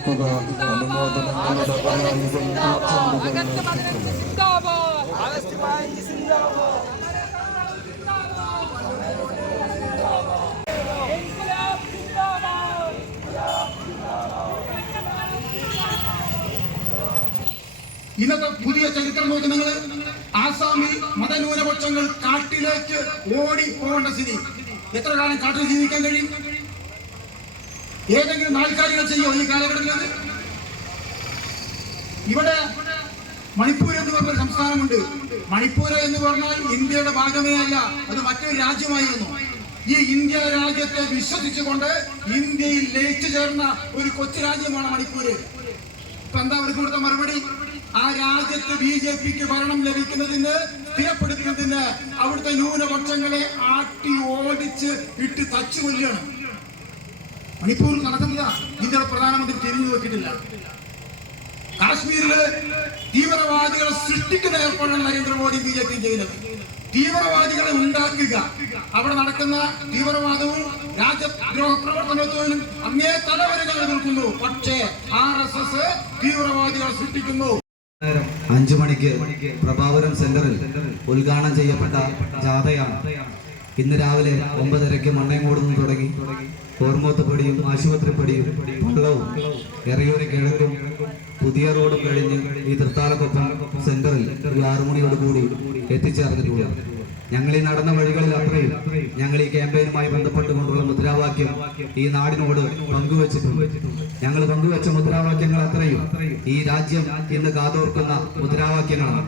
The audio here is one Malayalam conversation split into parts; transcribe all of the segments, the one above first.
ഇന്നത്തെ പുതിയ ചരിത്രം നോക്കി നിങ്ങൾ ആസാമിൽ മതന്യൂനപക്ഷങ്ങൾ കാട്ടിലേക്ക് ഓടി പോകേണ്ട സ്ഥിതി. എത്ര കാലം കാട്ടിൽ ജീവിക്കാൻ കഴിയും? ഏതെങ്കിലും നാൽക്കാലികൾ ചെയ്യോ ഈ കാലഘട്ടത്തിൽ? ഇവിടെ മണിപ്പൂർ എന്ന് പറഞ്ഞ സംസ്ഥാനമുണ്ട്. മണിപ്പൂർ എന്ന് പറഞ്ഞാൽ ഇന്ത്യയുടെ ഭാഗമേ അല്ല, അത് മറ്റൊരു രാജ്യമായിരുന്നു. ഈ ഇന്ത്യ രാജ്യത്തെ വിശ്വസിച്ചുകൊണ്ട് ഇന്ത്യയിൽ ലയിച്ചു ചേർന്ന ഒരു കൊച്ചു രാജ്യമാണ് മണിപ്പൂര്. ഇപ്പൊ എന്താ അവർക്ക് കൊടുത്ത മറുപടി? ആ രാജ്യത്ത് BJPക്ക് ഭരണം ലഭിക്കുന്നതിന് സ്ഥിരപ്പെടുത്തുന്നതിന് അവിടുത്തെ ന്യൂനപക്ഷങ്ങളെ ആട്ടി ഓടിച്ച് ഇട്ട് തച്ചു കൊല്ലുകയാണ്. മണിപ്പൂർ നടക്കുന്നത് ഇന്ത്യയുടെ പ്രധാനമന്ത്രി തിരിഞ്ഞു നോക്കിയിട്ടില്ല. കാശ്മീരില് തീവ്രവാദികളെ സൃഷ്ടിക്കുന്ന ഏർപ്പാടാണ് നരേന്ദ്രമോദി BJP ചെയ്യുന്നത്. തീവ്രവാദികളെ ഉണ്ടാക്കുക, അവിടെ നടക്കുന്ന തീവ്രവാദവും രാജ്യദ്രോഹ പ്രവർത്തനത്വനും അങ്ങേ തലവരെ ഞങ്ങൾ എതിർക്കുന്നു. പക്ഷേ RSS തീവ്രവാദികളെ സൃഷ്ടിക്കുന്നു. 5 മണിക്ക് പ്രഭാവരം സെന്ററിൽ ഉദ്ഘാടനം ചെയ്യപ്പെട്ട ജാഥയാണ് ഇന്ന് രാവിലെ 9:30 മണ്ണേങ്കോട് നിന്ന് തുടങ്ങി കോർമോത്തുപടിയും ആശുപത്രിപ്പടിയും പള്ളവും എറയൂര് കിഴക്കും പുതിയ റോഡും കഴിഞ്ഞ് ഈ തൃത്താലക്കൊപ്പം സെന്ററിൽ ഒരു 6 മണിയോടുകൂടി എത്തിച്ചേർന്നിട്ടുള്ളത്. ഞങ്ങൾ ഈ നടന്ന വഴികളിൽ അത്രയും ഞങ്ങൾ ഈ ക്യാമ്പയിനുമായി ബന്ധപ്പെട്ടുകൊണ്ടുള്ള മുദ്രാവാക്യം ഈ നാടിനോട് പങ്കുവച്ചിട്ടുണ്ട്. ഞങ്ങൾ പങ്കുവെച്ച മുദ്രാവാക്യങ്ങൾ അത്രയും ഈ രാജ്യം ഇന്ന് കാതോർക്കുന്ന മുദ്രാവാക്യങ്ങളാണ്.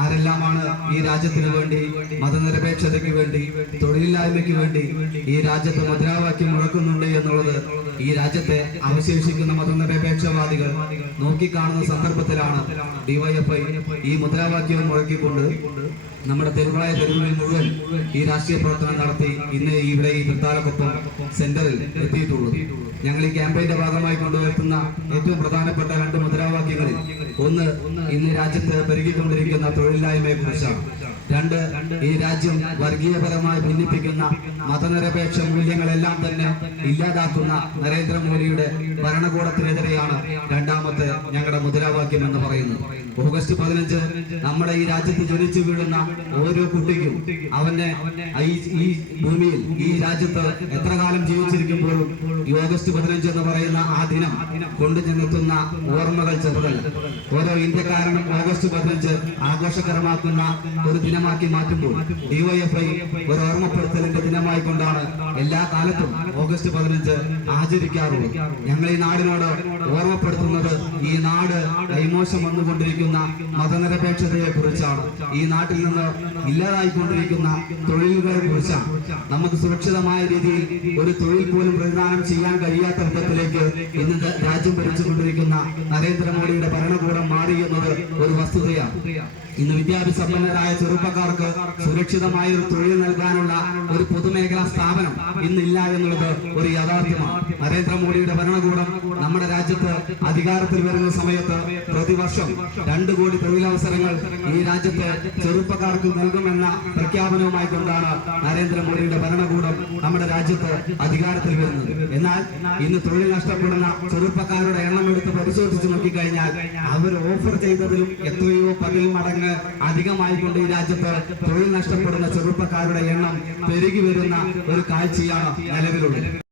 ആരെല്ലാമാണ് ഈ രാജ്യത്തിന് വേണ്ടി, മതനിരപേക്ഷതയ്ക്ക് വേണ്ടി, തൊഴിലില്ലായ്മയ്ക്ക് വേണ്ടി ഈ രാജ്യത്ത് മുദ്രാവാക്യം മുഴക്കുന്നുണ്ട് എന്നുള്ളത് ഈ രാജ്യത്തെ അവശേഷിക്കുന്ന മതനിരപേക്ഷവാദികൾ നോക്കിക്കാണുന്ന സന്ദർഭത്തിലാണ് DYFI ഈ മുദ്രാവാക്യം മുഴക്കിക്കൊണ്ട് നമ്മുടെ തെരുവായ തെരുവുകളിൽ മുഴുവൻ ഈ രാഷ്ട്രീയ പ്രവർത്തനം നടത്തി ഇന്ന് ഇവിടെ ഈ തൃത്താലക്കൊപ്പം സെന്ററിൽ എത്തിയിട്ടുള്ളത്. ഞങ്ങൾ ഈ ക്യാമ്പയിന്റെ ഭാഗമായി കൊണ്ടുവരുത്തുന്ന ഏറ്റവും പ്രധാനപ്പെട്ട 2 മുദ്രാവാക്യങ്ങളിൽ ഒന്ന് ഇന്ന് രാജ്യത്ത് പെരുകിക്കൊണ്ടിരിക്കുന്ന തൊഴിലില്ലായ്മയെ കുറിച്ചാണ്. 2 ഈ രാജ്യം വർഗീയപരമായി ഭിന്നിപ്പിക്കുന്ന മതനിരപേക്ഷ മൂല്യങ്ങളെല്ലാം തന്നെ ഇല്ലാതാക്കുന്ന നരേന്ദ്രമോദിയുടെ ഭരണകൂടത്തിനെതിരെയാണ് രണ്ടാമത്തെ ഞങ്ങളുടെ മുദ്രാവാക്യം എന്ന് പറയുന്നത്. ഓഗസ്റ്റ് 15 നമ്മുടെ ഈ രാജ്യത്ത് ജനിച്ചു വീഴുന്ന ഓരോ കുട്ടിക്കും അവന്റെ ഈ ഭൂമിയിൽ ഈ രാജ്യത്ത് എത്ര കാലം ജീവിച്ചിരിക്കുമ്പോഴും ഈ ഓഗസ്റ്റ് 15 എന്ന് പറയുന്ന ആ ദിനം കൊണ്ടു ചെന്നെത്തുന്ന ഓർമ്മകൾ ചെറുതല്ല. ഓരോ ഇന്ത്യക്കാരനും ഓഗസ്റ്റ് 15 ആഘോഷകരമാക്കുന്ന ഒരു ദിനമാക്കി മാറ്റുമ്പോൾ DYFI ഒരു ഓർമ്മപ്പെടുത്തലിന്റെ ദിനമായി കൊണ്ടാണ് എല്ലാ കാലത്തും ഓഗസ്റ്റ് 15 ആചരിക്കാറുള്ളത്. ഞങ്ങൾ ഈ നാടിനോട് ഓർമ്മപ്പെടുത്തുന്നത് ഈ നാട് കൈമോശം വന്നുകൊണ്ടിരിക്കുന്ന മതനിരപേക്ഷതയെ കുറിച്ചാണ്. ഈ നാട്ടിൽ നിന്ന് ഇല്ലാതായിക്കൊണ്ടിരിക്കുന്ന തൊഴിലുകളെ കുറിച്ചാണ്. നമുക്ക് സുരക്ഷിതമായ രീതിയിൽ ഒരു തൊഴിൽ പോലും പ്രതിദാനം ചെയ്യാൻ കഴിയാത്ത വിധത്തിലേക്ക് ഇന്ന് രാജ്യം ഭരിച്ചുകൊണ്ടിരിക്കുന്ന നരേന്ദ്രമോദിയുടെ ഭരണകൂടം മാറി എന്നത് ഒരു വസ്തുതയാണ്. ഇന്ന് വിദ്യാഭ്യാസമ്പന്നരായ ചെറുപ്പക്കാർക്ക് സുരക്ഷിതമായ ഒരു തൊഴിൽ നൽകാനുള്ള ഒരു പൊതുമേഖലാ സ്ഥാപനം ഇന്നില്ല എന്നുള്ളത് ഒരു യാഥാർത്ഥ്യമാണ്. നരേന്ദ്രമോദിയുടെ ഭരണകൂടം നമ്മുടെ രാജ്യത്ത് അധികാരത്തിൽ വരുന്ന സമയത്ത് പ്രതിവർഷം 2 കോടി തൊഴിലവസരങ്ങൾ ഈ രാജ്യത്ത് ചെറുപ്പക്കാർക്ക് നൽകുമെന്ന പ്രഖ്യാപനവുമായി കൊണ്ടാണ് നരേന്ദ്രമോദിയുടെ ഭരണകൂടം നമ്മുടെ രാജ്യത്ത് അധികാരത്തിൽ വരുന്നത്. എന്നാൽ ഇന്ന് തൊഴിൽ നഷ്ടപ്പെടുന്ന ചെറുപ്പക്കാരുടെ എണ്ണം എടുത്ത് പരിശോധിച്ച് നോക്കിക്കഴിഞ്ഞാൽ അവർ ഓഫർ ചെയ്തതിലും എത്രയോ 10 മടങ്ങ് അധികമായിക്കൊണ്ട് ഈ രാജ്യത്ത് തൊഴിൽ നഷ്ടപ്പെടുന്ന ചെറുപ്പക്കാരുടെ എണ്ണം പെരുകി വരുന്ന ഒരു കാഴ്ചയാണ് നിലവിലുള്ളത്.